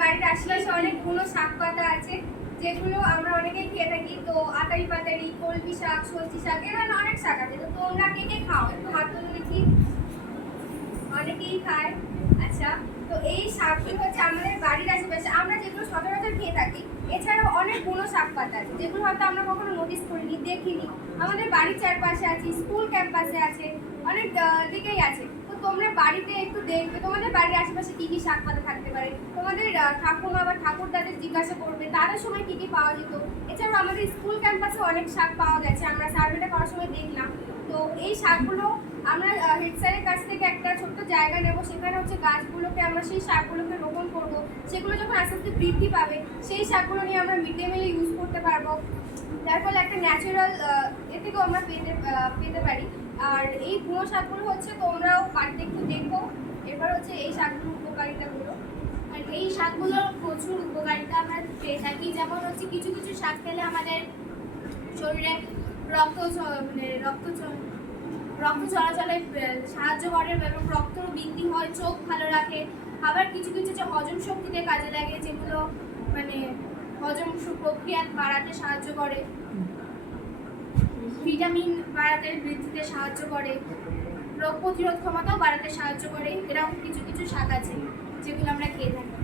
বাড়ির আশেপাশে অনেকগুলো শাক পাতা আছে যেগুলো আমরা অনেকেই খেয়ে থাকি। তো আতারি পাতারি, কলমি শাক, সবজি শাক, এর ধরনের অনেক শাক আছে। তো তোমরা কে কে খাও? একটু হাত তুলে দেখি। অনেকেই খায়। আচ্ছা, তো এই শাকগুলো হচ্ছে আমাদের বাড়ির আশেপাশে আমরা যেগুলো সচরাচর খেয়ে থাকি। এছাড়াও অনেকগুলো শাক পাতা আছে যেগুলো হয়তো আমরা কখনো নোটিস করিনি, দেখিনি। আমাদের বাড়ির চারপাশে আছে, স্কুল ক্যাম্পাসে আছে, অনেক দিকেই আছে। তো তোমরা বাড়িতে একটু দেখবে তোমাদের বাড়ির আশেপাশে কি কি শাক পাতা থাকতে পারে। তোমাদের ঠাকুমা বা ঠাকুরদাদের জিজ্ঞাসা করবে তাদের সময় কি কি পাওয়া যেত। এছাড়াও আমাদের স্কুল ক্যাম্পাসে অনেক শাক পাওয়া গেছে, আমরা সার্ভেটা করার সময় দেখলাম। তো এই শাকগুলো আমরা হেড স্যারের কাছ থেকে একটা ছোট্ট জায়গা নেব, সেখানে হচ্ছে গাছগুলোকে আমরা সেই শাকগুলোকে রোপণ করব। সেগুলো যখন আস্তে আস্তে বৃদ্ধি পাবে সেই শাকগুলো নিয়ে আমরা মিড ডে মিলে ইউজ করতে পারবো। যার ফলে একটা ন্যাচারাল এ থেকেও আমরা পেতে পারি। আর এই পুরো শাকগুলো হচ্ছে তোমরাও বাড়িতে একটু দেখো। এবার হচ্ছে এই শাকগুলোর উপকারিতাগুলো। আর এই শাকগুলোর প্রচুর উপকারিতা আমরা পেয়ে থাকি। যেমন হচ্ছে কিছু কিছু শাক খেলে আমাদের শরীরে রক্ত চলাচলে সাহায্য করে এবং রক্ত বৃদ্ধি হয়, চোখ ভালো রাখে। আবার কিছু কিছু যে হজম শক্তিতে কাজে লাগে, যেগুলো হজম প্রক্রিয়া বাড়াতে সাহায্য করে, ভিটামিন বাড়াতে বৃদ্ধিতে সাহায্য করে, রোগ প্রতিরোধ ক্ষমতাও বাড়াতে সাহায্য করে। এরকম কিছু কিছু শাক আছে যেগুলো আমরা খেয়ে থাকি।